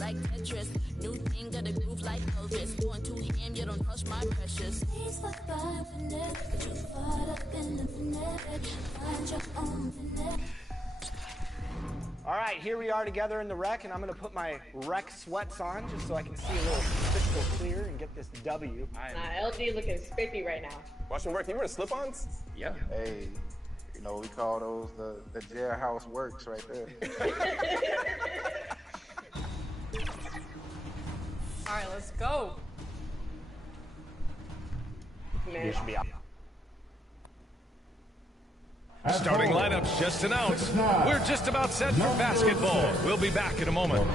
like Tetris. New thing, got a groove like Elvis. Going too ham, you don't touch my precious. Please fuck by finesse, but you caught up in the finesse. Find your own finesse. All right, here we are together in the rec, and I'm going to put my rec sweats on just so I can see a little crystal clear and get this W. LD looking spiffy right now. Watching work, you wearing slip-ons? Yeah. Hey, you know, we call those the jailhouse works right there. All right, let's go. You should be out. Starting lineups just announced. We're just about set for basketball. We'll be back in a moment.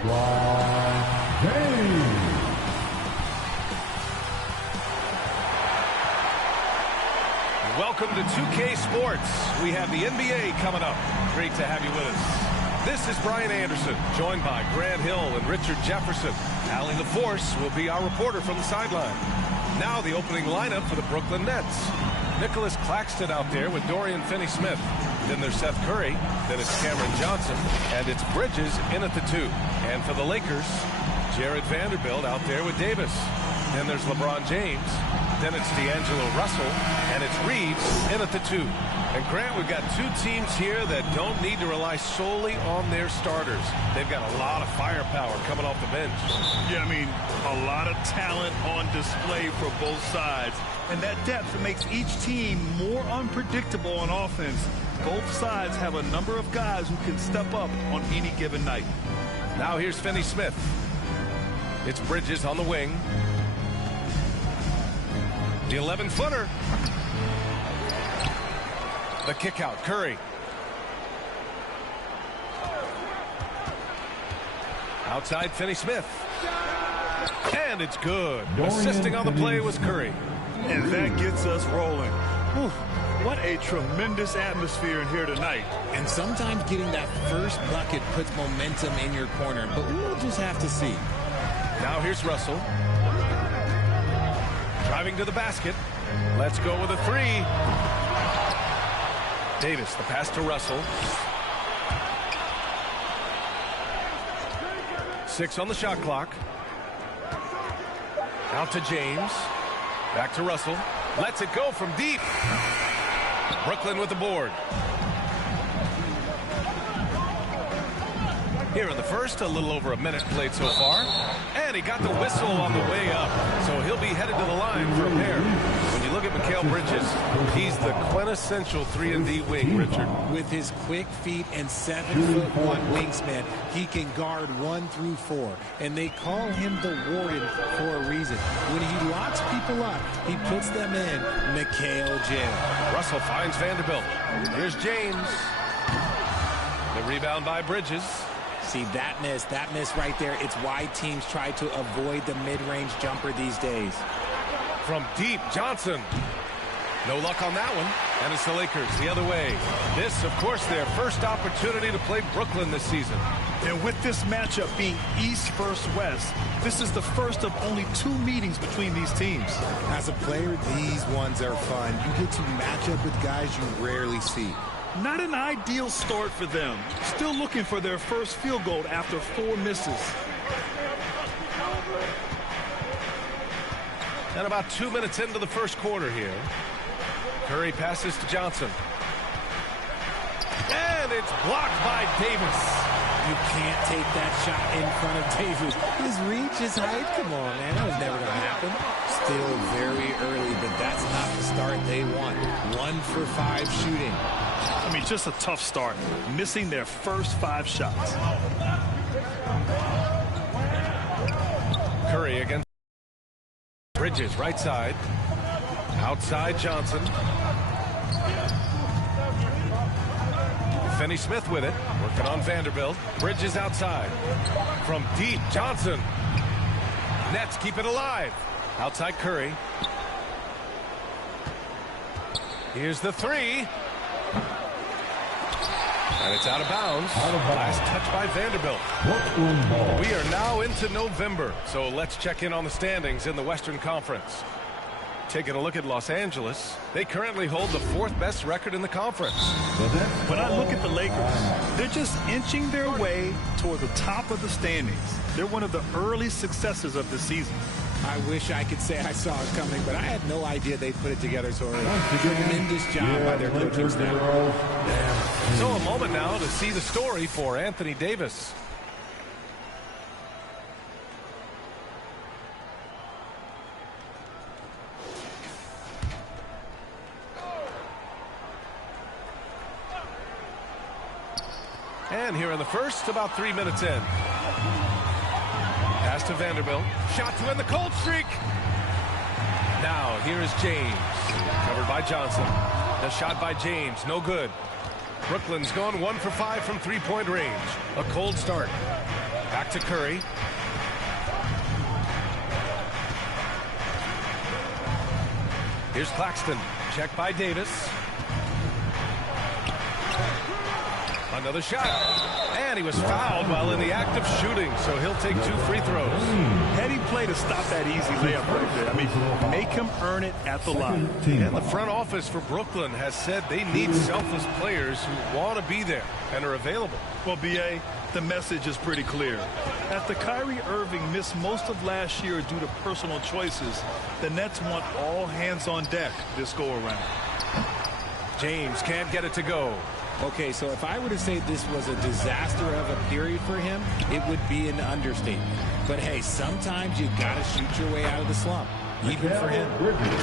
Welcome to 2K Sports. We have the NBA coming up. Great to have you with us. This is Brian Anderson, joined by Grant Hill and Richard Jefferson. Allie LaForce will be our reporter from the sideline. Now the opening lineup for the Brooklyn Nets. Nicholas Claxton out there with Dorian Finney-Smith. Then there's Seth Curry. Then it's Cameron Johnson. And it's Bridges in at the 2. And for the Lakers, Jared Vanderbilt out there with Davis. Then there's LeBron James. Then it's D'Angelo Russell. And it's Reeves in at the 2. And Grant, we've got two teams here that don't need to rely solely on their starters. They've got a lot of firepower coming off the bench. Yeah, I mean, a lot of talent on display for both sides. And that depth makes each team more unpredictable on offense. Both sides have a number of guys who can step up on any given night. Now here's Finney-Smith. It's Bridges on the wing. The 11-footer. The kick out, Curry. Outside Finney-Smith. And it's good. Assisting on the play was Curry. And that gets us rolling. Whew, what a tremendous atmosphere in here tonight. And sometimes getting that first bucket puts momentum in your corner, but we'll just have to see. Now here's Russell. Driving to the basket. Let's go with a 3. Davis, the pass to Russell. 6 on the shot clock. Out to James. Back to Russell. Lets it go from deep. Brooklyn with the board. Here in the first, a little over a minute played so far. And he got the whistle on the way up. So he'll be headed to the line for a pair. When you look at Mikal Bridges, he's the quintessential 3-and-D wing, Richard. With his quick feet and 7'1" wingspan, he can guard 1 through 4. And they call him the Warden for a reason. When he locks people up, he puts them in Mikal jail. Russell finds Vanderbilt. Here's James. The rebound by Bridges. See, that miss right there, it's why teams try to avoid the mid-range jumper these days. From deep, Johnson. No luck on that one. And it's the Lakers the other way. This, of course, their first opportunity to play Brooklyn this season. And with this matchup being East versus West, this is the first of only 2 meetings between these teams. As a player, these ones are fun. You get to match up with guys you rarely see. Not an ideal start for them. Still looking for their first field goal after 4 misses. And about 2 minutes into the first quarter here. Curry passes to Johnson. And it's blocked by Davis. You can't take that shot in front of Davis. His reach, his height, come on, man. That was never going to happen. Still very early, but that's not the start they want. 1 for 5 shooting. I mean, just a tough start, missing their first 5 shots. Curry against Bridges, right side. Outside Johnson. Finney-Smith with it, working on Vanderbilt. Bridges outside. From deep, Johnson. Nets keep it alive. Outside Curry. Here's the 3. And it's out of bounds. Last touch by Vanderbilt. We are now into November, so let's check in on the standings in the Western Conference. Taking a look at Los Angeles, they currently hold the 4th best record in the conference. When I look at the Lakers, they're just inching their way toward the top of the standings. They're one of the early successes of the season. I wish I could say I saw it coming, but I had no idea they'd put it together so early. Tremendous job by their coaching staff. So a moment now to see the story for Anthony Davis. And here in the first, about 3 minutes in. Pass to Vanderbilt. Shot to end the cold streak. Now, here is James. Covered by Johnson. The shot by James, no good. Brooklyn's gone 1 for 5 from three-point range. A cold start. Back to Curry. Here's Claxton. Check by Davis. Another shot. And he was fouled while in the act of shooting, so he'll take 2 free throws. Heady play to stop that easy layup right there. I mean, make him earn it at the line. And the front office for Brooklyn has said they need selfless players who want to be there and are available. Well, B.A., the message is pretty clear. After Kyrie Irving missed most of last year due to personal choices, the Nets want all hands on deck this go-around. James can't get it to go. Okay, so if I were to say this was a disaster of a period for him, it would be an understatement. But hey, sometimes you gotta shoot your way out of the slump, even for him.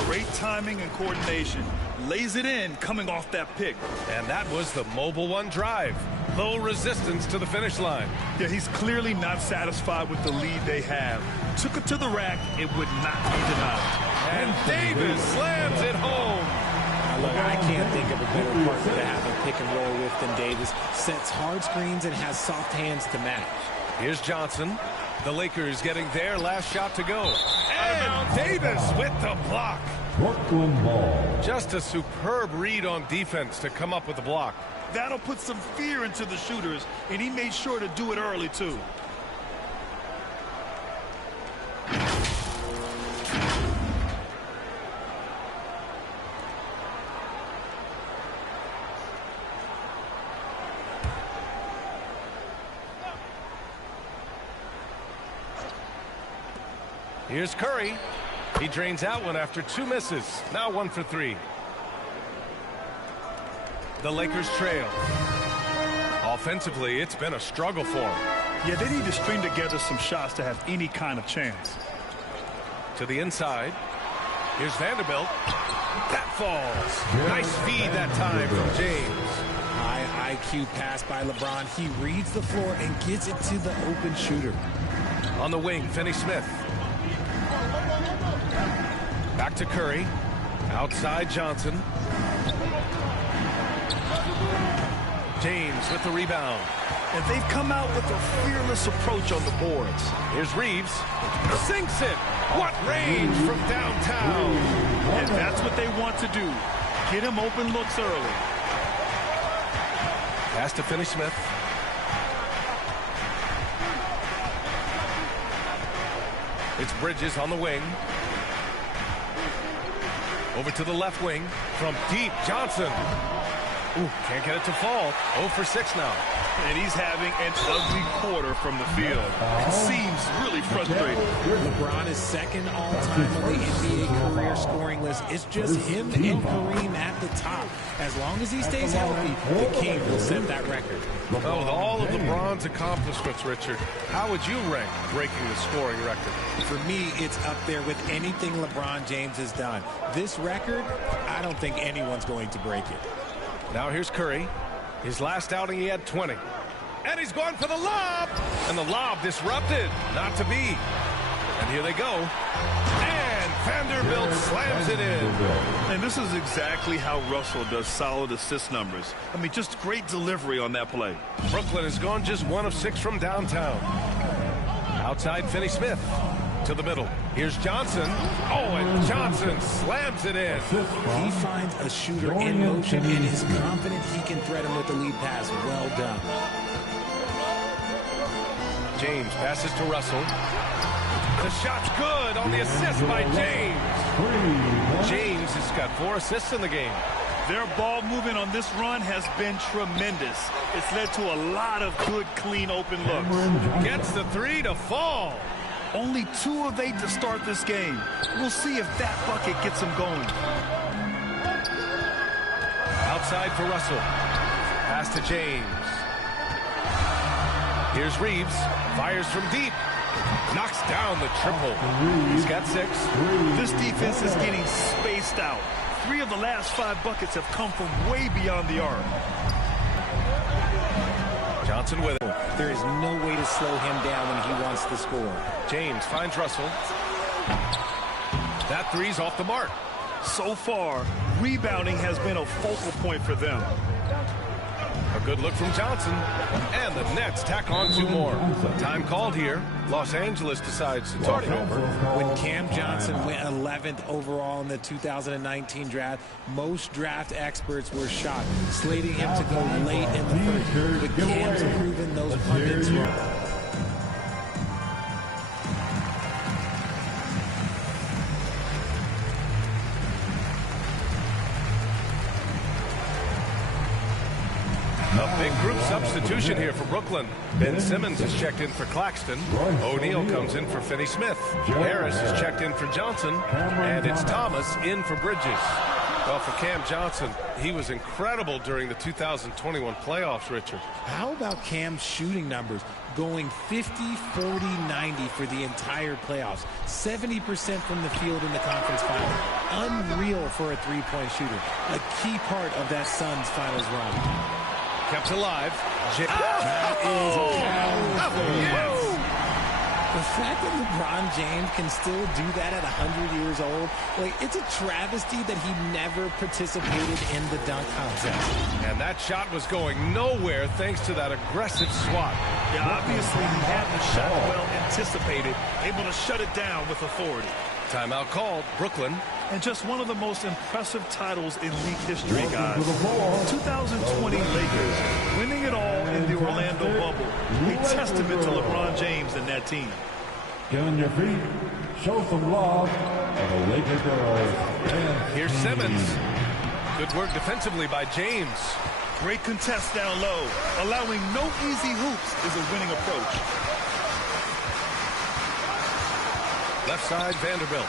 Great timing and coordination. Lays it in coming off that pick. And that was the Mobile One drive. Low resistance to the finish line. Yeah, he's clearly not satisfied with the lead they have. Took it to the rack. It would not be denied. And Davis slams it home. Look, I can't think of a better partner to have a pick and roll with than Davis. Sets hard screens and has soft hands to match. Here's Johnson. The Lakers getting their last shot to go. And Davis with the block. Brooklyn ball. Just a superb read on defense to come up with the block. That'll put some fear into the shooters, and he made sure to do it early, too. Here's Curry. He drains out one after 2 misses. Now 1 for 3. The Lakers trail. Offensively, it's been a struggle for them. Yeah, they need to string together some shots to have any kind of chance. To the inside. Here's Vanderbilt. That falls. Nice feed that time from James. High IQ pass by LeBron. He reads the floor and gets it to the open shooter. On the wing, Finney-Smith. Back to Curry. Outside Johnson. James with the rebound. And they've come out with a fearless approach on the boards. Here's Reeves. Sinks it. What range from downtown. And that's what they want to do. Get him open looks early. Pass to Finney-Smith. It's Bridges on the wing. Over to the left wing. From deep, Johnson. Ooh, can't get it to fall. 0 for 6 now. And he's having an ugly quarter from the field. It seems really frustrating. LeBron is second all-time on the NBA career scoring list. It's just him and Kareem at the top. As long as he stays healthy, the King will set that record. Well, with all of LeBron's accomplishments, Richard, how would you rank breaking the scoring record? For me, it's up there with anything LeBron James has done. This record, I don't think anyone's going to break it. Now here's Curry. His last outing, he had 20. And he's going for the lob. And the lob disrupted. Not to be. And here they go. And Vanderbilt slams it in. And this is exactly how Russell does solid assist numbers. I mean, just great delivery on that play. Brooklyn has gone just 1 of 6 from downtown. Outside Finney-Smith. To the middle. Here's Johnson. Oh, and Johnson slams it in. He finds a shooter in motion and is confident he can thread him with the lead pass. Well done. James passes to Russell. The shot's good on the assist by James. James has got 4 assists in the game. Their ball movement on this run has been tremendous. It's led to a lot of good, clean, open looks. Gets the 3 to fall. Only 2 of 8 to start this game. We'll see if that bucket gets them going. Outside for Russell. Pass to James. Here's Reeves. Fires from deep. Knocks down the triple. He's got 6. This defense is getting spaced out. 3 of the last 5 buckets have come from way beyond the arc. Johnson with it. There is no way to slow him down when he wants to score. James finds Russell. That 3's off the mark. So far, rebounding has been a focal point for them. A good look from Johnson. And the Nets tack on 2 more. Time called here. Los Angeles decides to talk it over. When Cam Johnson went 11th overall in the 2019 draft, most draft experts were shocked, slating him to go late in the first. But Cam's proven those pundits wrong. A big group substitution here for Brooklyn. Ben Simmons is checked in for Claxton. O'Neal comes in for Finney-Smith. Harris is checked in for Johnson. And it's Thomas in for Bridges. Well, for Cam Johnson, he was incredible during the 2021 playoffs, Richard. How about Cam's shooting numbers? Going 50, 40, 90 for the entire playoffs. 70% from the field in the conference final. Unreal for a three-point shooter. A key part of that Suns finals run. Kept alive. That is powerful. The fact that LeBron James can still do that at 100 years old, like, it's a travesty that he never participated in the dunk contest. And that shot was going nowhere thanks to that aggressive swat. Yeah, obviously he had the shot well anticipated, able to shut it down with authority. Timeout called. Brooklyn. And just one of the most impressive titles in league history, guys. 2020 Lakers, winning it all in the Orlando bubble. A testament to LeBron James and that team. Get on your feet. Show some love for the Lakers girls. Here's Simmons. Good work defensively by James. Great contest down low. Allowing no easy hoops is a winning approach. Left side, Vanderbilt.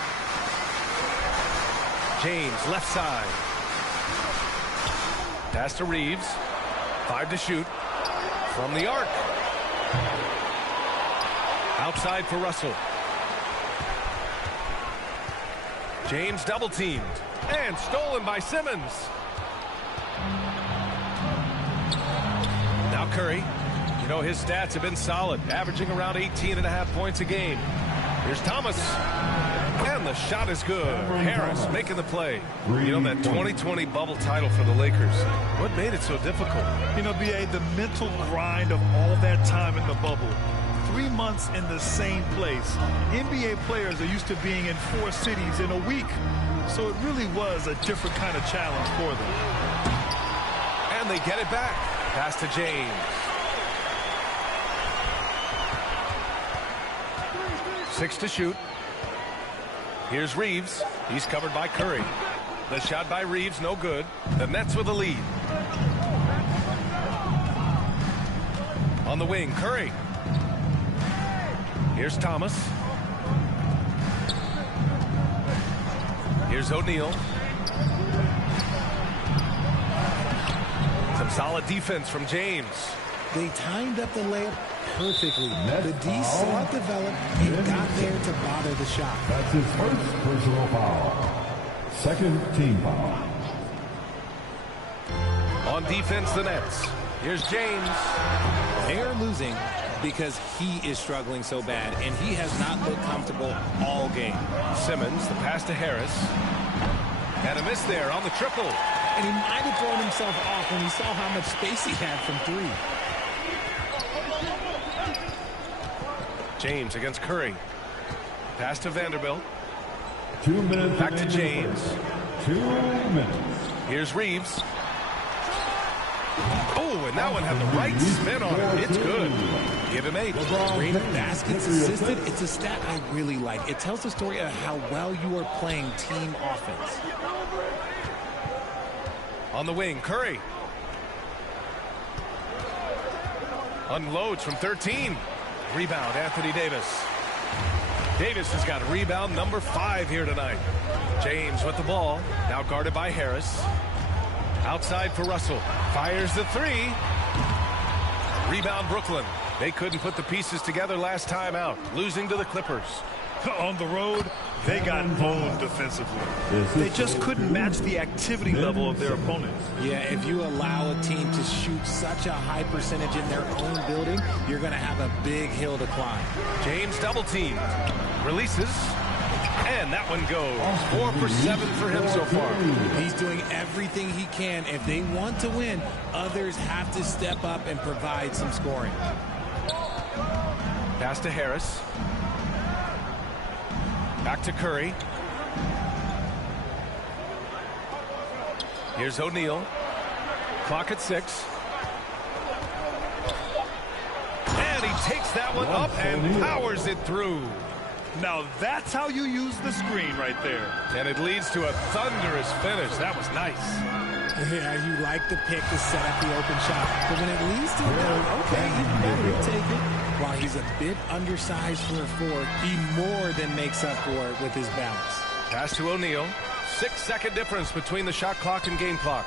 James, left side. Pass to Reeves. 5 to shoot. From the arc. Outside for Russell. James double teamed. And stolen by Simmons. Now Curry. You know, his stats have been solid, averaging around 18.5 points a game. Here's Thomas. And the shot is good. Harris making the play. You know, that 2020 bubble title for the Lakers. What made it so difficult? You know, B.A., the mental grind of all that time in the bubble. 3 months in the same place. NBA players are used to being in 4 cities in a week. So it really was a different kind of challenge for them. And they get it back. Pass to James. 6 to shoot. Here's Reeves. He's covered by Curry. The shot by Reeves, no good. The Nets with a lead. On the wing, Curry. Here's Thomas. Here's O'Neal. Some solid defense from James. They timed up the layup perfectly. The D saw it develop and got there to bother the shot. That's his first personal foul. Second team foul. On defense, the Nets. Here's James. They're losing because he is struggling so bad, and he has not looked comfortable all game. Simmons, the pass to Harris. And a miss there on the triple. And he might have thrown himself off when he saw how much space he had from 3. James against Curry. Pass to Vanderbilt. 2 minutes. Back to James. 2 minutes. Here's Reeves. Oh, and that one had the right spin on it. It's good. Give him 8. Rate of baskets assisted. It's a stat I really like. It tells the story of how well you are playing team offense. On the wing, Curry. Unloads from 13. Rebound, Anthony Davis. Davis has got rebound number 5 here tonight. James with the ball. Now guarded by Harris. Outside for Russell. Fires the 3. Rebound, Brooklyn. They couldn't put the pieces together last time out, losing to the Clippers. On the road, they got owned defensively. They just couldn't match the activity level of their opponents. Yeah, if you allow a team to shoot such a high percentage in their own building, you're going to have a big hill to climb. James double teamed. Releases. And that one goes. 4 for 7 for him so far. He's doing everything he can. If they want to win, others have to step up and provide some scoring. Pass to Harris. Back to Curry. Here's O'Neal. Clock at 6. And he takes that one up and powers it through. Now that's how you use the screen right there. And it leads to a thunderous finish. That was nice. Yeah, you like the pick to set up the open shot. But when it leads to a dunk, okay, even better, you take it. While he's a bit undersized for a 4, he more than makes up for it with his bounce. Pass to O'Neal. 6-second difference between the shot clock and game clock.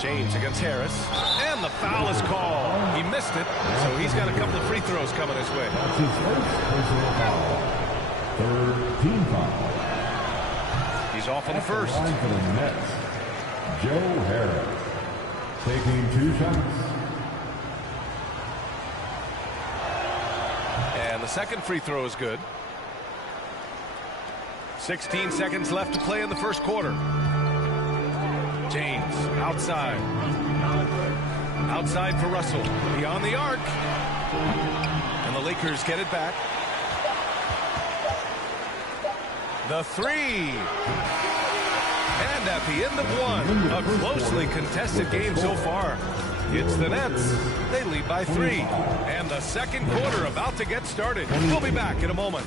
James against Harris. And the foul is called. He missed it, so he's got a couple of free throws coming his way. That's his first personal foul. 3rd team foul. He's off on the first. Line for the Nets, Joe Harris, taking 2 shots. And the second free throw is good. 16 seconds left to play in the first quarter. James outside. Outside for Russell. Beyond the arc. And the Lakers get it back. The 3. And at the end of 1, a closely contested game so far. It's the Nets. They lead by 3. And the second quarter about to get started. We'll be back in a moment.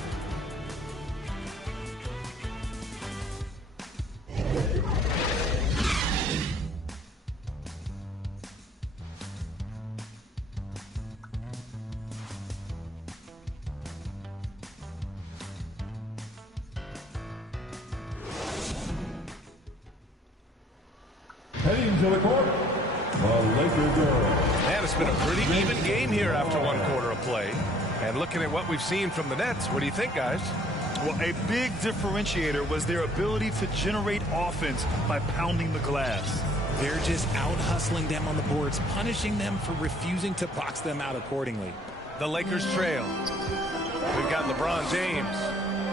Heading to the court, the Lakers girls. Man, it's been a pretty even game here after 1 quarter of play. And looking at what we've seen from the Nets, what do you think, guys? Well, a big differentiator was their ability to generate offense by pounding the glass. They're just out-hustling them on the boards, punishing them for refusing to box them out accordingly. The Lakers trail. We've got LeBron James.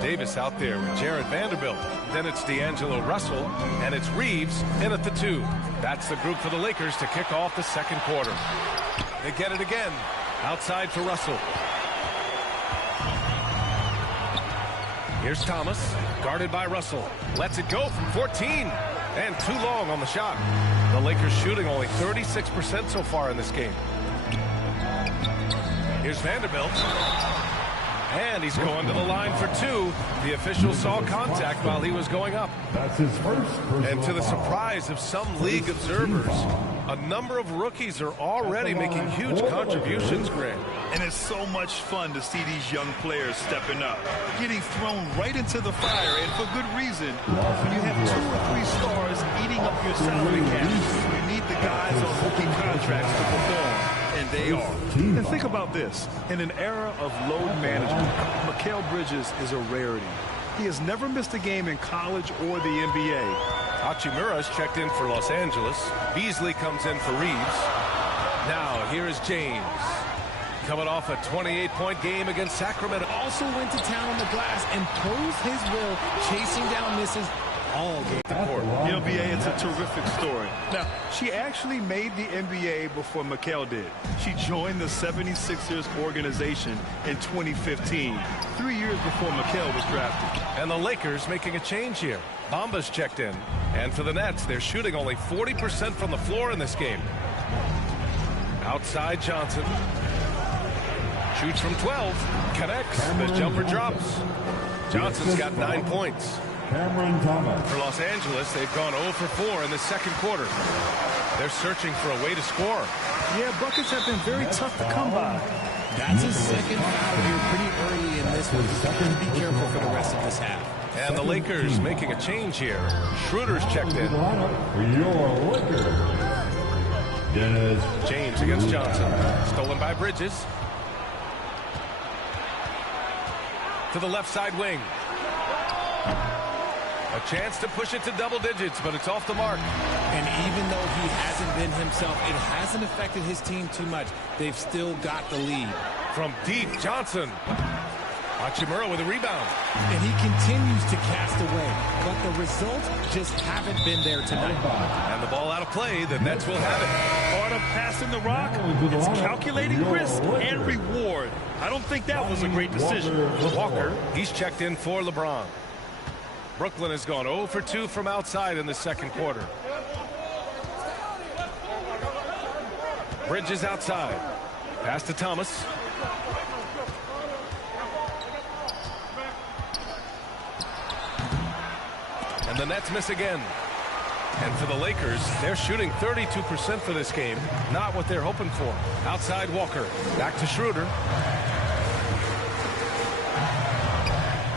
Davis out there with Jared Vanderbilt. Then it's D'Angelo Russell, and it's Reeves in at the 2. That's the group for the Lakers to kick off the second quarter. They get it again. Outside for Russell. Here's Thomas, guarded by Russell. Lets it go from 14. And too long on the shot. The Lakers shooting only 36% so far in this game. Here's Vanderbilt. And he's going to the line for 2. The official saw contact while he was going up. That's his first personal And to the foul. surprise of some league observers, a number of rookies are already making huge contributions, Grant. And it's so much fun to see these young players stepping up, getting thrown right into the fire, and for good reason. When you have 2 or 3 stars eating up your salary cap, you need the guys on rookie contracts to perform. And they are. And think about this. In an era of load management, Mikal Bridges is a rarity. He has never missed a game in college or the NBA. Hachimura's checked in for Los Angeles. Beasley comes in for Reeves. Now, here is James. Coming off a 28-point game against Sacramento. Also went to town on the glass and posed his will, chasing down misses all game. The NBA, it's a terrific story. Now, she actually made the NBA before Mikal did. She joined the 76ers organization in 2015, 3 years before Mikal was drafted. And the Lakers making a change here. Bamba's checked in. And for the Nets, they're shooting only 40% from the floor in this game. Outside Johnson. Shoots from 12. Connects. The jumper drops. Johnson's got 9 points. Cameron Thomas. For Los Angeles, they've gone 0 for 4 in the second quarter. They're searching for a way to score. Yeah, buckets have been very tough to come by. That's his second foul here pretty early in this one. Be careful for the rest of this half. And the Lakers making a change here. Schroeder's checked in. For your Lakers, Dennis James against Johnson. Stolen by Bridges. To the left side wing. A chance to push it to double digits, but it's off the mark. And even though he hasn't been himself, it hasn't affected his team too much. They've still got the lead. From deep, Johnson. Hachimura with a rebound. And he continues to cast away, but the results just haven't been there tonight. And the ball out of play, the Nets will have it. Part of passing the rock, it's calculating risk and reward. I don't think that was a great decision. Walker, he's checked in for LeBron. Brooklyn has gone 0 for 2 from outside in the second quarter. Bridges outside. Pass to Thomas. And the Nets miss again. And for the Lakers, they're shooting 32% for this game. Not what they're hoping for. Outside Walker. Back to Schroeder.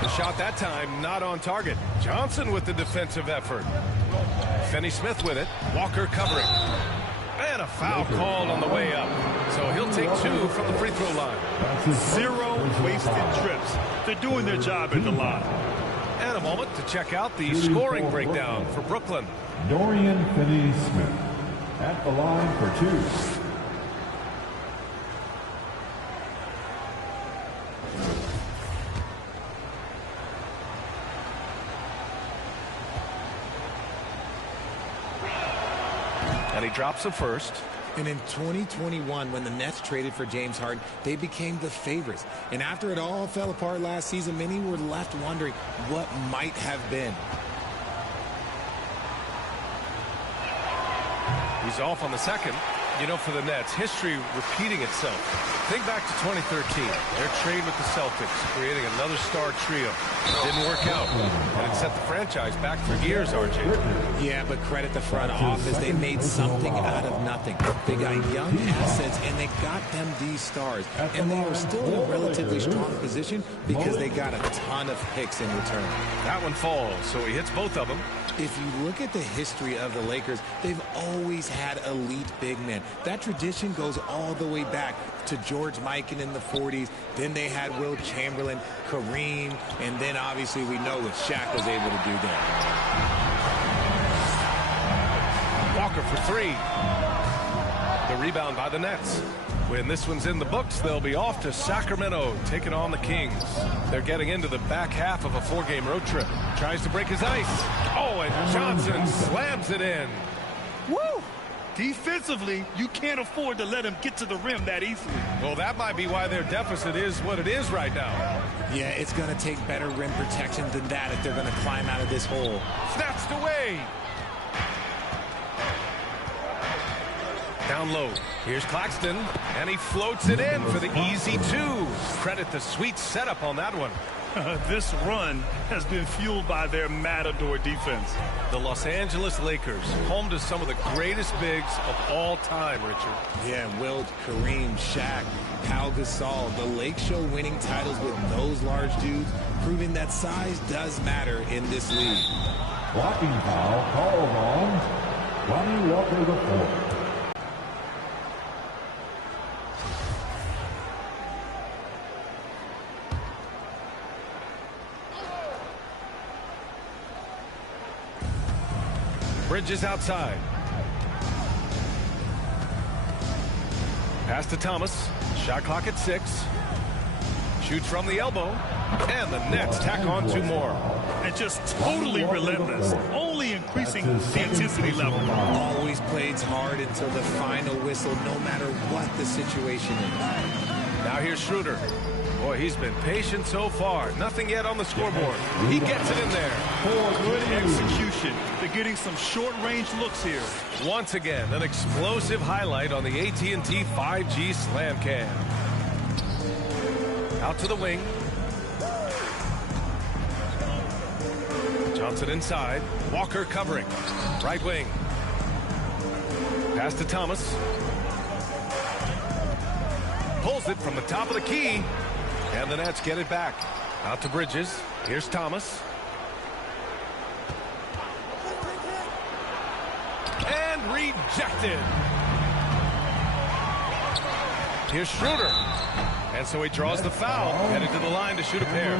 The shot that time not on target. Johnson with the defensive effort. Finney-Smith with it. Walker covering. And a foul called on the way up. So he'll take 2 from the free throw line. 0 wasted trips. They're doing their job at the line. And a moment to check out the scoring breakdown for Brooklyn. Dorian Finney-Smith at the line for 2. And he drops the first. And in 2021, when the Nets traded for James Harden, they became the favorites. And after it all fell apart last season, many were left wondering what might have been. He's off on the second. You know, for the Nets, history repeating itself. Think back to 2013. Their trade with the Celtics, creating another star trio. Didn't work out. And it set the franchise back for years, RJ. Yeah, but credit the front office. They made something out of nothing. They got young assets, and they got them these stars. And they are still in a relatively strong position because they got a ton of picks in return. That one falls, so he hits both of them. If you look at the history of the Lakers, they've always had elite big men. That tradition goes all the way back to George Mikan in the 40s. Then they had Will Chamberlain, Kareem, and then obviously we know what Shaq was able to do there. Walker for 3. The rebound by the Nets. When this one's in the books, they'll be off to Sacramento, taking on the Kings. They're getting into the back half of a 4-game road trip. Tries to break his ice. Oh, and Johnson slams it in. Woo! Defensively, you can't afford to let him get to the rim that easily. Well, that might be why their deficit is what it is right now. Yeah, it's going to take better rim protection than that if they're going to climb out of this hole. Snatched away. Down low. Here's Claxton, and he floats it in for the easy 2. Credit the sweet setup on that one. This run has been fueled by their matador defense. The Los Angeles Lakers, home to some of the greatest bigs of all time, Richard. Yeah, Wilt, Kareem, Shaq, Pau Gasol, the Lake Show winning titles with those large dudes, proving that size does matter in this league. Blocking foul called on Lonnie Walker IV. Bridges outside. Pass to Thomas. Shot clock at 6. Shoots from the elbow. And the Nets tack on 2 more. And just totally relentless. Only increasing the intensity level. Always plays hard until the final whistle, no matter what the situation is. Now here's Schroeder. Boy, he's been patient so far. Nothing yet on the scoreboard. He gets it in there. Good execution. They're getting some short-range looks here. Once again, an explosive highlight on the AT&T 5G Slam Cam. Out to the wing. Johnson inside. Walker covering. Right wing. Pass to Thomas. Pulls it from the top of the key. And the Nets get it back. Out to Bridges. Here's Thomas. And rejected. Here's Schroeder. And so he draws the foul. Headed to the line to shoot a pair.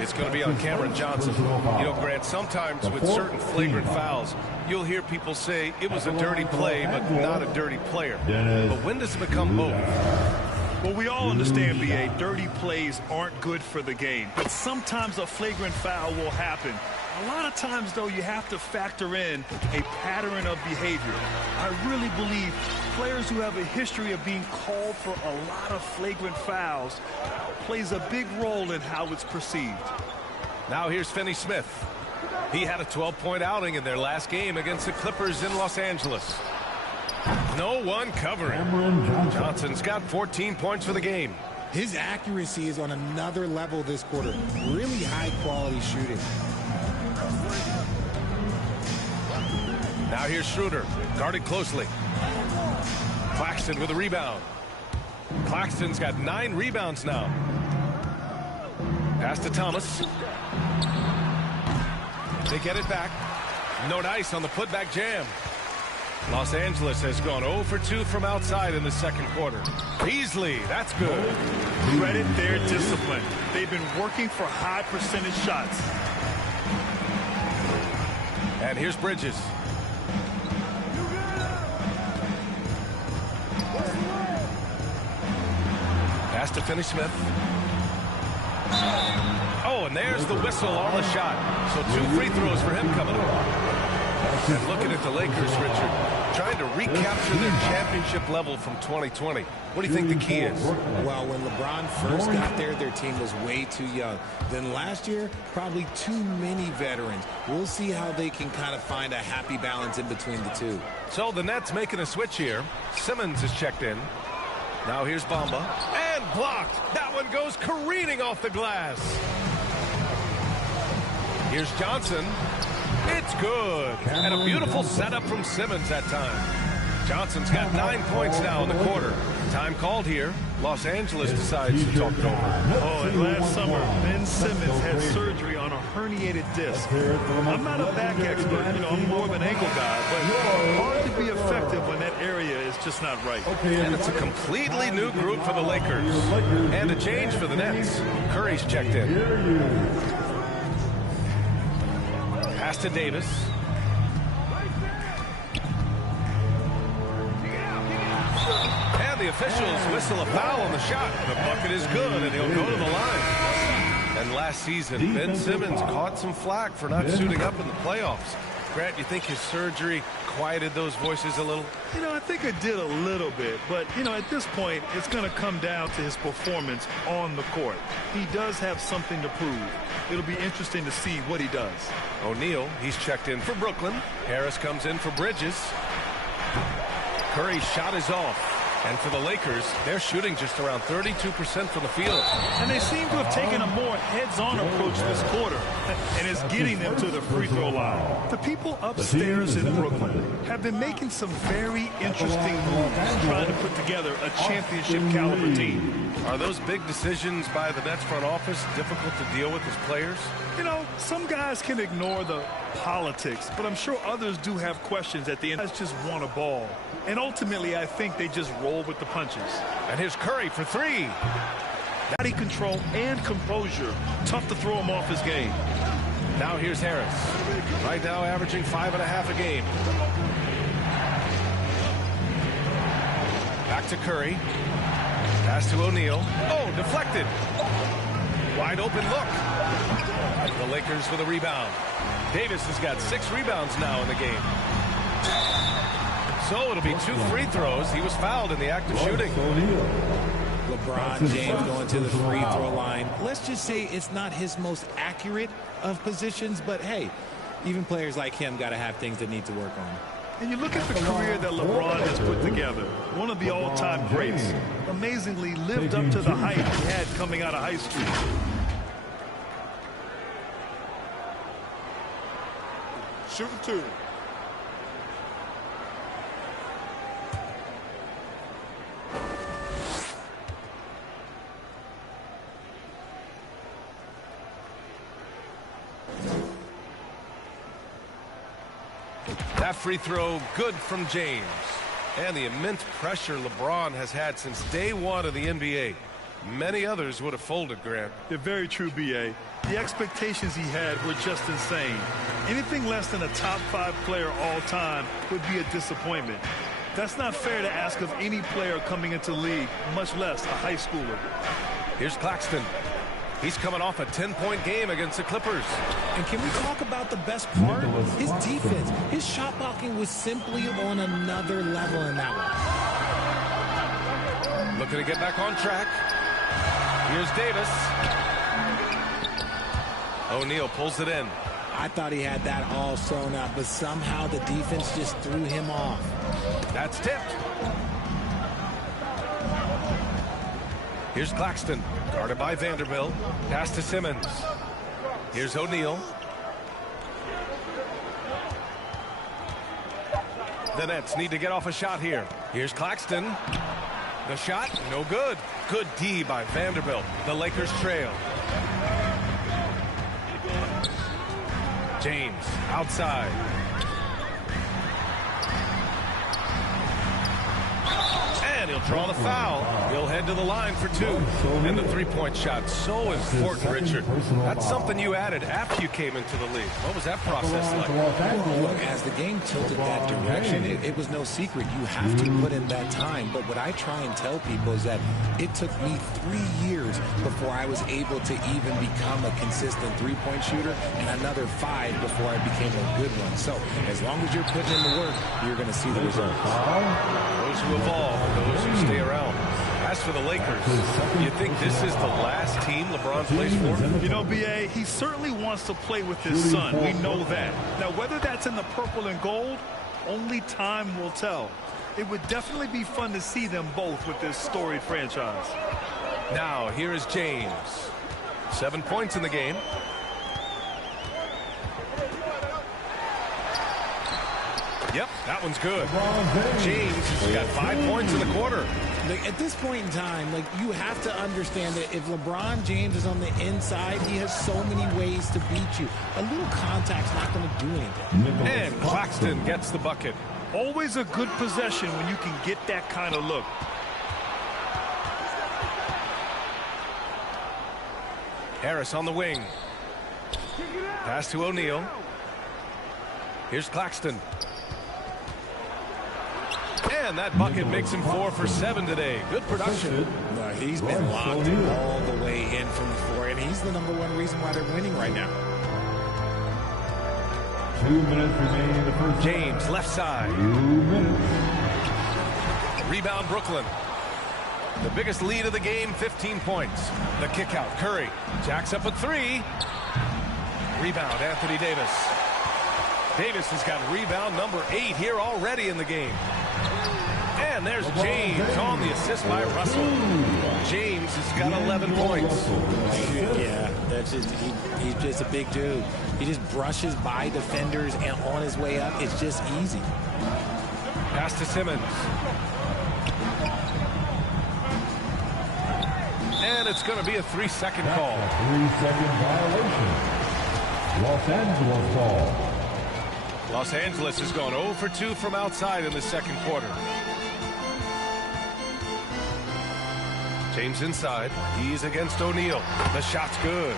It's going to be on Cameron Johnson. You know, Grant, sometimes with certain flagrant fouls, you'll hear people say it was a dirty play, but not a dirty player. But when does it become both? Well, we all understand, B.A., dirty plays aren't good for the game. But sometimes a flagrant foul will happen. A lot of times, though, you have to factor in a pattern of behavior. I really believe players who have a history of being called for a lot of flagrant fouls plays a big role in how it's perceived. Now here's Finney Smith. He had a 12-point outing in their last game against the Clippers in Los Angeles. No one covering. Johnson's got 14 points for the game. His accuracy is on another level this quarter. Really high-quality shooting. Now here's Schroeder, guarded closely. Claxton with a rebound. Claxton's got 9 rebounds now. Pass to Thomas. They get it back. No dice on the putback jam. Los Angeles has gone 0 for 2 from outside in the second quarter. Beasley, that's good. Credit their discipline. They've been working for high percentage shots. And here's Bridges. Pass to Finney Smith. Oh, and there's the whistle on the shot. So 2 free throws for him coming up. And looking at the Lakers, Richard, trying to recapture their championship level from 2020. What do you think the key is? Well, when LeBron first got there, their team was way too young. Then last year, probably too many veterans. We'll see how they can kind of find a happy balance in between the two. So the Nets making a switch here. Simmons is checked in. Now here's Bamba. And blocked. That one goes careening off the glass. Here's Johnson. It's good. And a beautiful setup from Simmons that time. Johnson's got 9 points now in the quarter. Time called here. Los Angeles decides to talk it over. Oh, and last summer, Ben Simmons had surgery on a herniated disc. I'm not a back expert, you know, I'm more of an ankle guy, but hard to be effective when that area is just not right. And it's a completely new group for the Lakers. And a change for the Nets. Curry's checked in. Pass to Davis. And the officials whistle a foul on the shot. The bucket is good, and he'll go to the line. And last season, Ben Simmons caught some flack for not suiting up in the playoffs. Grant, you think his surgery quieted those voices a little? You know, I think it did a little bit. But, you know, at this point, it's going to come down to his performance on the court. He does have something to prove. It'll be interesting to see what he does. O'Neal, he's checked in for Brooklyn. Harris comes in for Bridges. Curry's shot is off. And for the Lakers, they're shooting just around 32% from the field. And they seem to have taken a more heads-on approach this quarter, and it's getting them to the free throw line. The people upstairs in Brooklyn have been making some very interesting moves, trying to put together a championship-caliber team. Are those big decisions by the Nets front office difficult to deal with as players? You know, some guys can ignore the politics, but I'm sure others do have questions at the end. Guys just want a ball. And ultimately, I think they just roll with the punches. And here's Curry for 3. Body control and composure. Tough to throw him off his game. Now here's Harris. Right now averaging 5.5 a game. Back to Curry. Pass to O'Neal. Oh, deflected. Wide open look. The Lakers with a rebound. Davis has got 6 rebounds now in the game. So it'll be 2 free throws. He was fouled in the act of shooting. LeBron James going to the free throw line. Let's just say it's not his most accurate of positions, but hey, even players like him got to have things that need to work on. And you look at the career that LeBron has put together, one of the all-time greats, amazingly lived up to the hype he had coming out of high school. Shooting 2. That free throw good from James. And the immense pressure LeBron has had since day one of the NBA. Many others would have folded, Grant. They're very true, B.A. The expectations he had were just insane. Anything less than a top 5 player all time would be a disappointment. That's not fair to ask of any player coming into the league, much less a high schooler. Here's Claxton. He's coming off a 10-point game against the Clippers. And can we talk about the best part? His defense. His shot blocking was simply on another level in that one. Looking to get back on track. Here's Davis. O'Neal pulls it in. I thought he had that all sewn up, but somehow the defense just threw him off. That's tipped. Here's Claxton, guarded by Vanderbilt. Pass to Simmons. Here's O'Neal. The Nets need to get off a shot here. Here's Claxton. The shot, no good. Good D by Vanderbilt. The Lakers trail. James, outside. And he'll draw the foul. He'll head to the line for 2. And the three-point shot, so important, Richard. That's something you added after you came into the league. What was that process like? Look, as the game tilted that direction, it was no secret. You have to put in that time. But what I try and tell people is that it took me 3 years before I was able to even become a consistent three-point shooter, and another 5 before I became a good one. So as long as you're putting in the work, you're going to see the results. Those who evolve, those who stay around. As for the Lakers, you think this is the last team LeBron plays for? You know, B.A., he certainly wants to play with his son. We know that. Now, whether that's in the purple and gold, only time will tell. It would definitely be fun to see them both with this storied franchise. Now, here is James. 7 points in the game. Yep, that one's good. James has got 5 points in the quarter. At this point in time, you have to understand that if LeBron James is on the inside, he has so many ways to beat you. A little contact's not going to do anything. And Claxton gets the bucket. Always a good possession when you can get that kind of look. Harris on the wing. Pass to O'Neal. Here's Claxton. And that bucket makes him 4 for 7 today. Good production. He's been locked all the way in from the floor, and he's the #1 reason why they're winning right now. 2 minutes remaining in the first. James, left side. 2 minutes. Rebound, Brooklyn. The biggest lead of the game, 15 points. The kick out, Curry. Jacks up a 3. Rebound, Anthony Davis. Davis has got rebound number 8 here already in the game. And there's James on the assist by Russell. James has got 11 points. Yeah, that's just he's just a big dude. He just brushes by defenders, and on his way up, it's just easy. Pass to Simmons. And it's going to be a 3-second call. 3-second violation. Los Angeles ball. Los Angeles has gone 0 for 2 from outside in the second quarter. James inside. He's against O'Neal. The shot's good.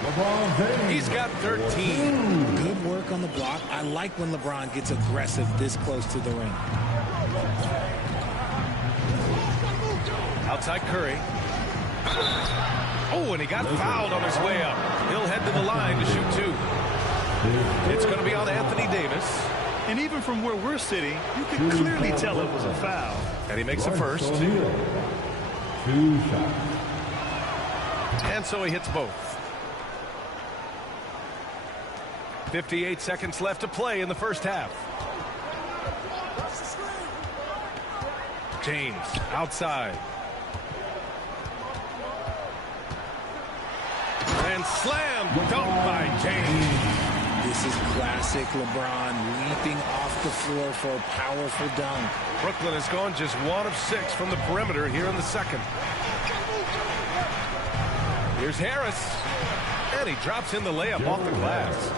He's got 13. Good work on the block. I like when LeBron gets aggressive this close to the ring. Outside Curry. Oh, and he got fouled on his way up. He'll head to the line to shoot 2. It's going to be on Anthony Davis. And even from where we're sitting, you can clearly tell it was a foul. And he makes the first. 2 shots. And so he hits both. 58 seconds left to play in the first half. James outside. And slam dunk by James. This is classic LeBron leaping off the floor for a powerful dunk. Brooklyn has gone just 1 of 6 from the perimeter here in the second. Here's Harris. And he drops in the layup off the glass.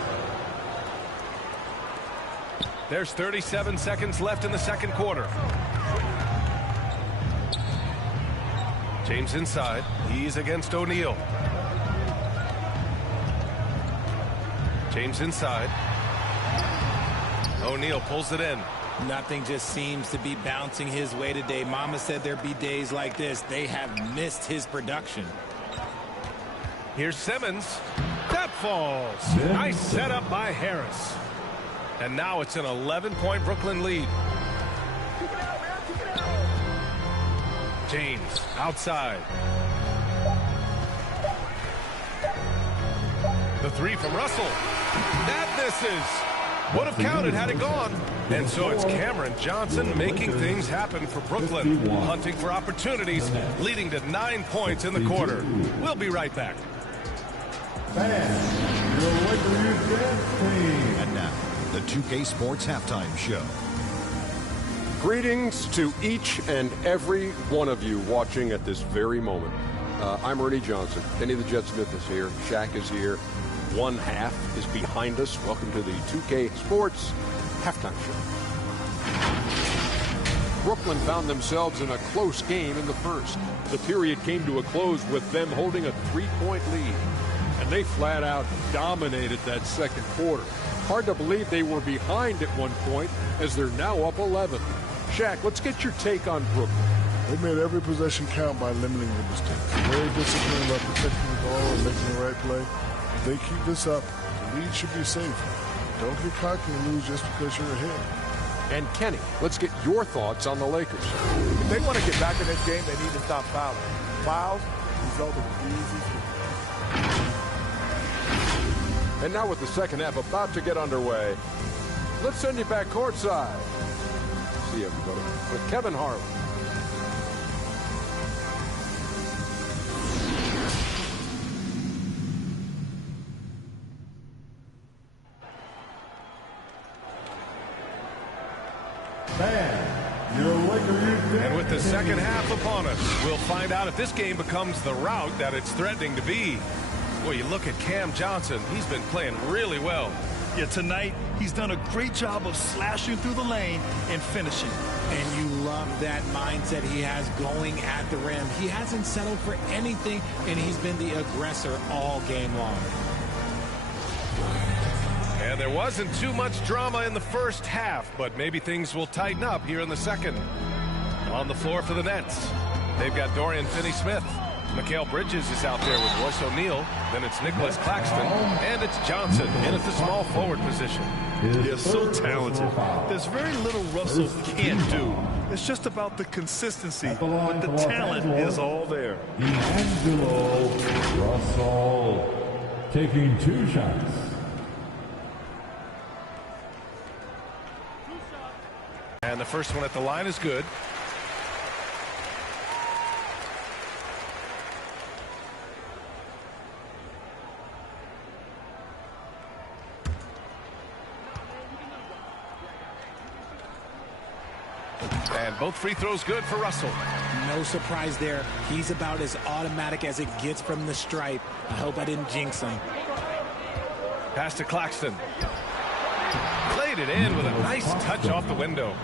There's 37 seconds left in the second quarter. James inside. He's against O'Neal. James inside. O'Neal pulls it in. Nothing just seems to be bouncing his way today. Mama said there'd be days like this. They have missed his production. Here's Simmons. That falls. Nice setup by Harris. And now it's an 11-point Brooklyn lead. James outside. The 3 from Russell. That misses. Would have counted had it gone. And so it's Cameron Johnson making things happen for Brooklyn. Hunting for opportunities, leading to 9 points in the quarter. We'll be right back. And now, the 2K Sports Halftime Show. Greetings to each and every one of you watching at this very moment. I'm Ernie Johnson. Kenny the Jet Smith is here. Shaq is here. One half is behind us. Welcome to the 2K Sports Halftime Show. Brooklyn found themselves in a close game in the first. The period came to a close with them holding a 3-point lead. And they flat out dominated that second quarter. Hard to believe they were behind at one point as they're now up 11. Shaq, let's get your take on Brooklyn. They made every possession count by limiting the mistakes. Very disciplined about protecting the ball and making the right play. If they keep this up, the lead should be safe. Don't get cocky and lose just because you're ahead. And Kenny, let's get your thoughts on the Lakers. If they want to get back in this game, they need to stop fouling. Fouls result in easy. And now with the second half about to get underway, let's send you back courtside. See everybody with Kevin Harlan. And with the second half upon us, we'll find out if this game becomes the rout that it's threatening to be. Well, you look at Cam Johnson. He's been playing really well. Yeah, tonight he's done a great job of slashing through the lane and finishing. And you love that mindset he has going at the rim. He hasn't settled for anything, and he's been the aggressor all game long. And there wasn't too much drama in the first half, but maybe things will tighten up here in the second. On the floor for the Nets, they've got Dorian Finney-Smith. Mikal Bridges is out there with Royce O'Neal. Then it's Nicholas Claxton. And it's Johnson in at the small forward position. They're so talented. There's very little Russell can't do. It's just about the consistency. But the talent is all there. D'Angelo Russell taking 2 shots. And the first one at the line is good. And both free throws good for Russell. No surprise there. He's about as automatic as it gets from the stripe. I hope I didn't jinx him. Pass to Claxton. Played it in with a nice touch off the window.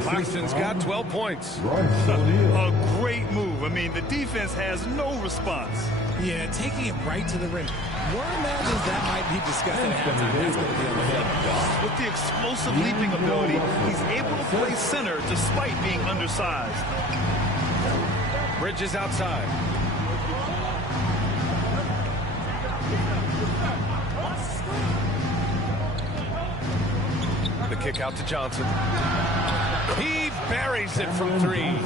Claxton's got 12 points. A great move. I mean, the defense has no response. Yeah, taking it right to the rim. One imagines that might be discussed at halftime. That's going to be on the field. With the explosive leaping ability, he's able to play center despite being undersized. Bridges outside. The kick out to Johnson. He buries it from 3.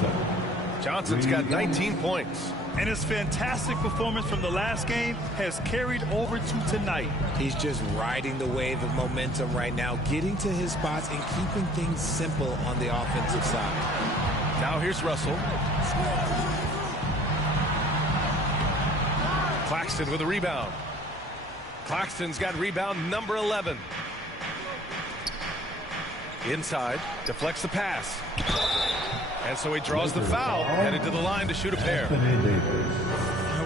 Johnson's got 19 points. And his fantastic performance from the last game has carried over to tonight. He's just riding the wave of momentum right now, getting to his spots and keeping things simple on the offensive side. Now here's Russell. Claxton with a rebound. Claxton's got rebound number 11. Inside, deflects the pass. And so he draws the foul, headed to the line to shoot a pair.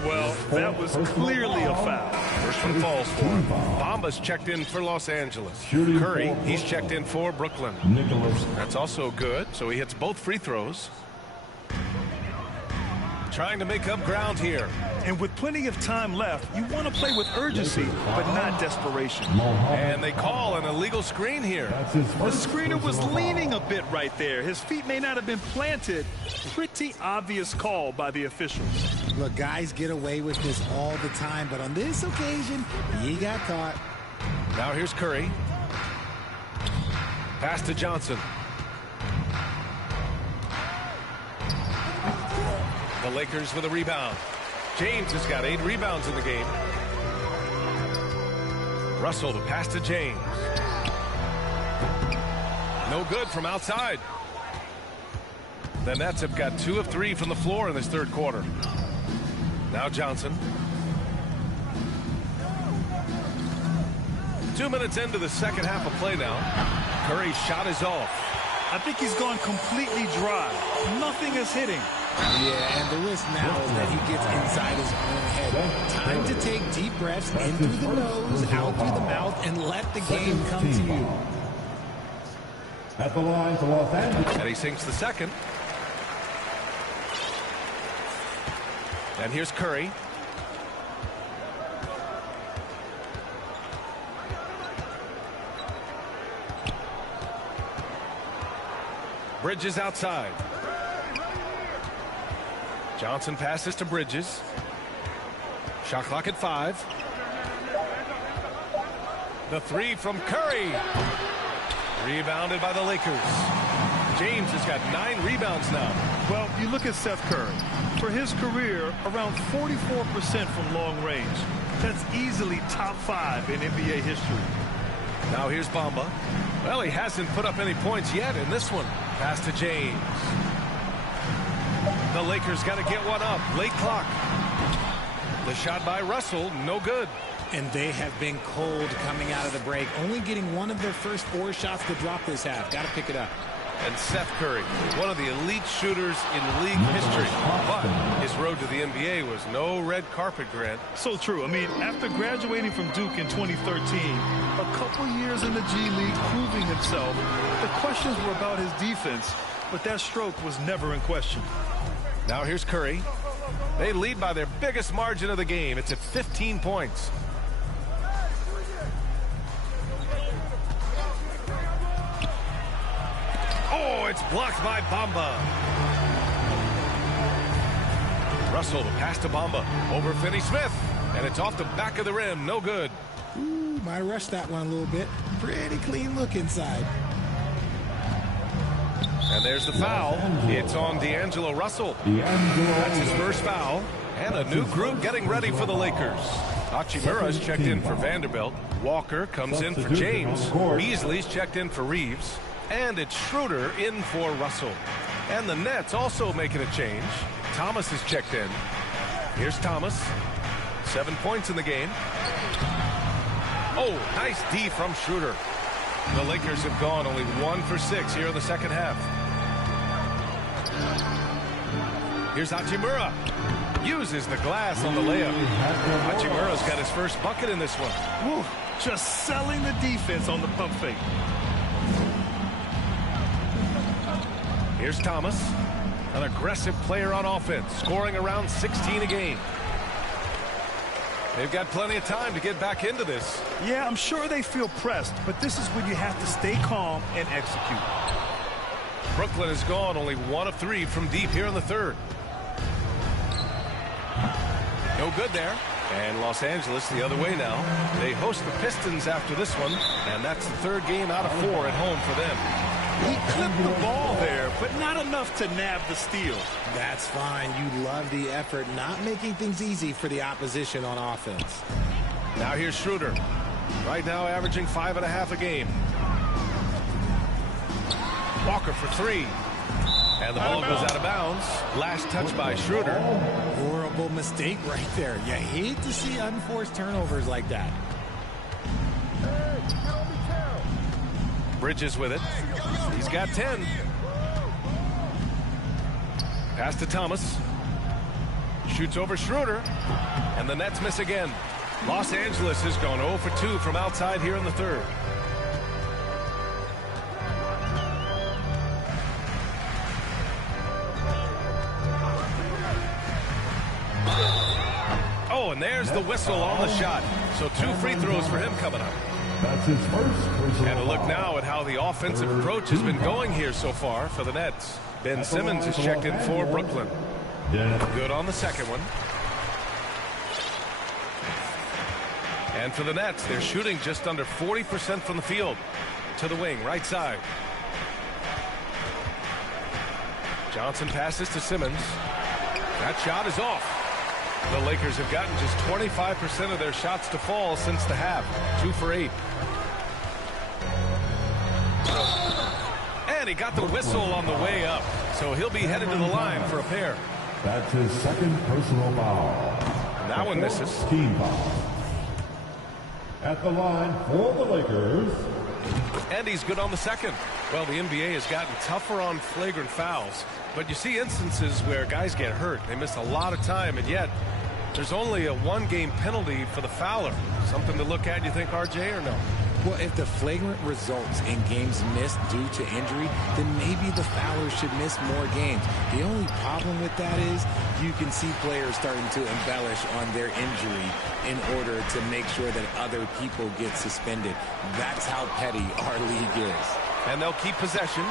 Well, that was clearly a foul. First one falls for him. Bamba's checked in for Los Angeles. Curry, he's checked in for Brooklyn. That's also good, so he hits both free throws. Trying to make up ground here. And with plenty of time left, you want to play with urgency, but not desperation. And they call an illegal screen here. The screener was leaning a bit right there. His feet may not have been planted. Pretty obvious call by the officials. Look, guys get away with this all the time, but on this occasion, he got caught. Now here's Curry. Pass to Johnson. The Lakers with a rebound. James has got 8 rebounds in the game. Russell, the pass to James. No good from outside. The Nets have got 2 of 3 from the floor in this third quarter. Now Johnson. 2 minutes into the second half of play now. Curry's shot is off. I think he's gone completely dry. Nothing is hitting. Yeah, and the risk now is that he gets inside his own head. Time to take deep breaths in through the nose, out through the mouth, and let the game come to you. At the line for Los Angeles. And he sinks the second. And here's Curry. Bridges outside. Johnson passes to Bridges. Shot clock at 5. The 3 from Curry. Rebounded by the Lakers. James has got 9 rebounds now. Well, you look at Seth Curry. For his career, around 44% from long range. That's easily top 5 in NBA history. Now here's Bamba. Well, he hasn't put up any points yet in this one. Pass to James. The Lakers got to get one up. Late clock. The shot by Russell, no good. And they have been cold coming out of the break, only getting one of their first 4 shots to drop this half. Got to pick it up. And Seth Curry, one of the elite shooters in league history. But his road to the NBA was no red carpet, Grant. So true. I mean, after graduating from Duke in 2013, a couple years in the G League proving himself, the questions were about his defense, but that stroke was never in question. Now here's Curry. They lead by their biggest margin of the game. It's at 15 points. Oh, it's blocked by Bamba. Russell, the pass to Bamba over Finney-Smith. And it's off the back of the rim. No good. Ooh, might have rushed that one a little bit. Pretty clean look inside. And there's the foul. It's on D'Angelo Russell. That's his first foul. And a new group getting ready for the Lakers. Hachimura's checked in for Vanderbilt. Walker comes in for James. Beasley's checked in for Reeves. And it's Schroeder in for Russell. And the Nets also making a change. Thomas is checked in. Here's Thomas. 7 points in the game. Oh, nice D from Schroeder. The Lakers have gone only 1 for 6 here in the second half. Here's Hachimura. Uses the glass on the layup. Hachimura's got his first bucket in this one. Woo, just selling the defense on the pump fake. Here's Thomas, an aggressive player on offense, scoring around 16 a game. They've got plenty of time to get back into this. Yeah, I'm sure they feel pressed, but this is when you have to stay calm and execute. Brooklyn has gone only 1 of 3 from deep here in the third. No good there. And Los Angeles the other way now. They host the Pistons after this one, and that's the 3rd game out of 4 at home for them. He clipped the ball there, but not enough to nab the steal. That's fine. You love the effort, not making things easy for the opposition on offense. Now here's Schroeder. Right now averaging 5.5 a game. Walker for three. And the ball goes out of bounds. Last touch by Schroeder. Horrible mistake right there. You hate to see unforced turnovers like that. Bridges with it. He's got 10. Pass to Thomas. Shoots over Schroeder. And the Nets miss again. Los Angeles has gone 0 for 2 from outside here in the third. Oh, and there's the whistle on the shot. So 2 free throws for him coming up. That's his first personal And a look foul. now at how the offensive approach has been going here so far for the Nets. Ben Simmons has checked in for Brooklyn. Good on the second one. And for the Nets, they're shooting just under 40% from the field. To the wing, right side. Johnson passes to Simmons. That shot is off. The Lakers have gotten just 25% of their shots to fall since the half. 2 for 8. And he got the whistle on the way up. So he'll be headed to the line for a pair. That's his second personal foul. And that one misses. Team foul. At the line for the Lakers. And he's good on the second. Well, the NBA has gotten tougher on flagrant fouls. But you see instances where guys get hurt. They miss a lot of time, and yet there's only a 1-game penalty for the fouler. Something to look at, you think, RJ, or no? Well, if the flagrant results in games missed due to injury, then maybe the fouler should miss more games. The only problem with that is you can see players starting to embellish on their injury in order to make sure that other people get suspended. That's how petty our league is. And they'll keep possession.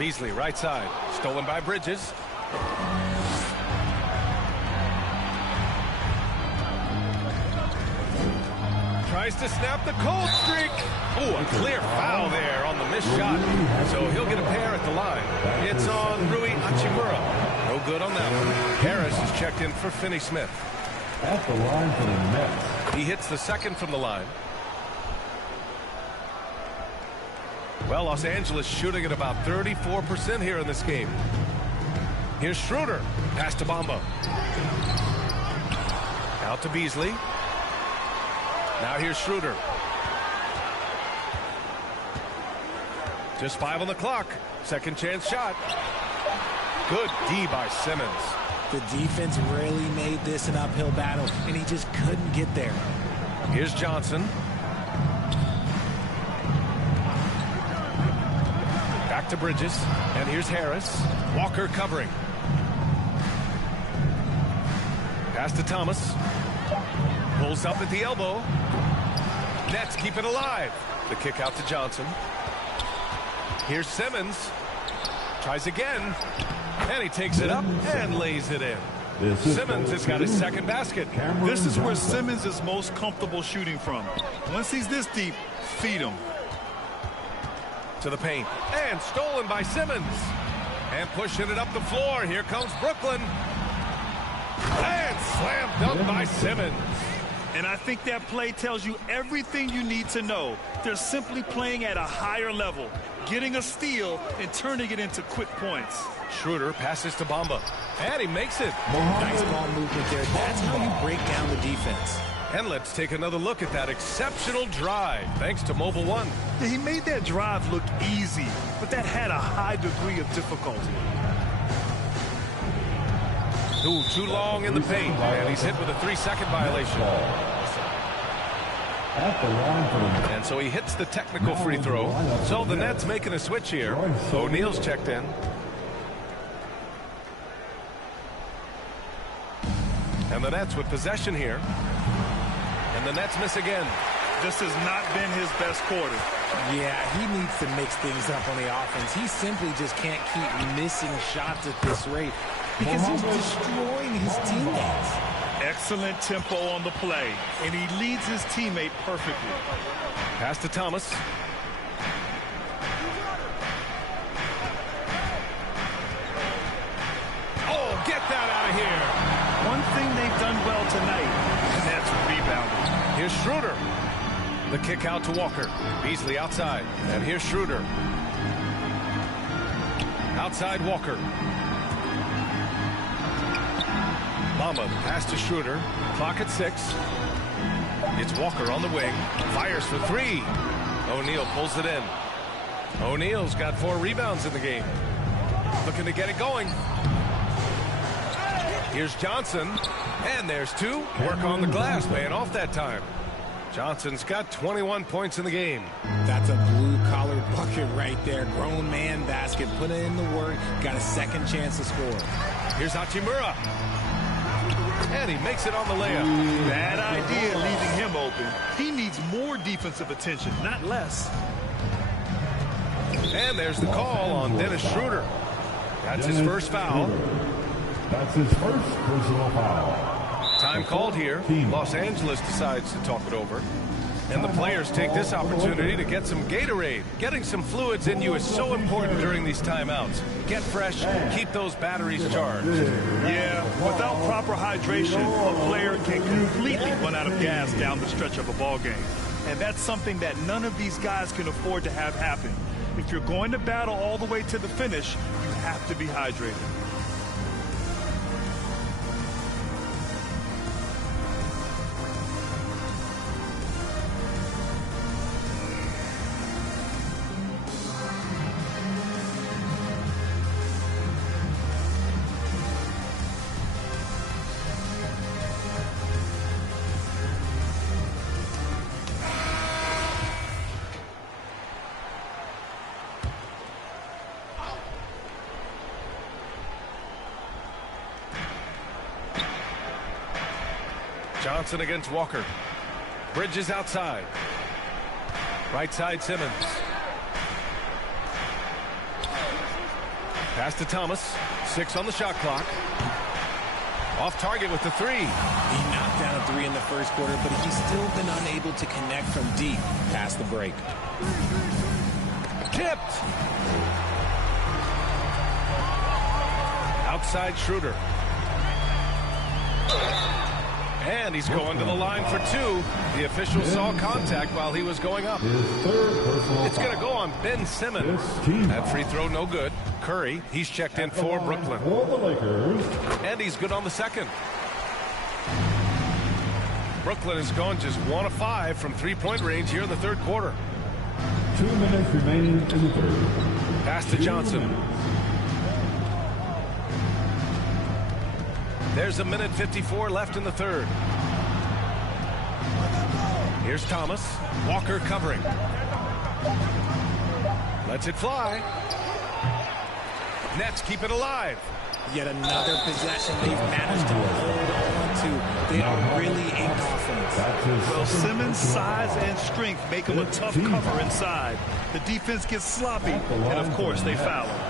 Beasley, right side. Stolen by Bridges. Tries to snap the cold streak. Oh, a clear foul there on the missed shot. So he'll get a pair at the line. It's on Rui Hachimura. No good on that one. Harris is checked in for Finney-Smith. At the line for the Nets. He hits the second from the line. Well, Los Angeles shooting at about 34% here in this game. Here's Schroeder. Pass to Bamba. Out to Beasley. Now here's Schroeder. Just 5 on the clock. Second chance shot. Good D by Simmons. The defense really made this an uphill battle, and he just couldn't get there. Here's Johnson. Back to Bridges. And here's Harris. Walker covering. Pass to Thomas. Pulls up at the elbow. Nets keep it alive. The kick out to Johnson. Here's Simmons. Tries again. And he takes it up and lays it in. Simmons has got his second basket. This is where Simmons is most comfortable shooting from. Once he's this deep, feed him. To the paint. And stolen by Simmons. And pushing it up the floor. Here comes Brooklyn. And slam dunk by Simmons. And I think that play tells you everything you need to know. They're simply playing at a higher level, getting a steal and turning it into quick points. Schroeder passes to Bamba. And he makes it. Nice ball movement there. That's how you break down the defense. And let's take another look at that exceptional drive, thanks to Mobile One. Yeah, he made that drive look easy, but that had a high degree of difficulty. Ooh, too long in the paint, and he's hit with a 3-second violation. And so he hits the technical free throw. So the Nets making a switch here. O'Neal's checked in. And the Nets with possession here. And the Nets miss again. This has not been his best quarter. Yeah, he needs to mix things up on the offense. He simply just can't keep missing shots at this rate because he's destroying his teammates. Excellent tempo on the play, and he leads his teammate perfectly. Pass to Thomas. Oh, get that out of here. One thing they've done well tonight, and that's rebounding. Here's Schroeder. The kick out to Walker. Beasley outside. And here's Schroeder. Outside Walker. Bamba pass to Schroeder. Clock at 6. It's Walker on the wing. Fires for 3. O'Neal pulls it in. O'Neal's got 4 rebounds in the game. Looking to get it going. Here's Johnson. And there's 2. Work on the glass, paying off that time. Johnson's got 21 points in the game. That's a blue-collar bucket right there. Grown man basket. Put in the work. Got a second chance to score. Here's Hachimura. And he makes it on the layup. Bad idea leaving him open. He needs more defensive attention, not less. And there's the call on Dennis Schroeder. That's his first foul. That's his first personal foul. Time called here. Los Angeles decides to talk it over. And the players take this opportunity to get some Gatorade. Getting some fluids in you is so important during these timeouts. Get fresh, keep those batteries charged. Yeah, without proper hydration, a player can completely run out of gas down the stretch of a ball game. And that's something that none of these guys can afford to have happen. If you're going to battle all the way to the finish, you have to be hydrated. Johnson against Walker. Bridges outside. Right side Simmons. Pass to Thomas. 6 on the shot clock. Off target with the 3. He knocked down a 3 in the first quarter, but he's still been unable to connect from deep past the break. Tipped. Outside Schroeder. And he's going to the line for 2. The official saw contact while he was going up. It's going to go on Ben Simmons. That free throw no good. Curry, he's checked in for Brooklyn. And he's good on the second. Brooklyn has gone just 1 of 5 from three-point range here in the third quarter. 2 minutes remaining in the third. Pass to Johnson. There's a minute 54 left in the third. Here's Thomas. Walker covering. Lets it fly. Nets keep it alive. Yet another possession they've managed to hold on to. They are really in confidence. Well, Simmons' size and strength make him a tough cover inside. The defense gets sloppy, and of course they foul him.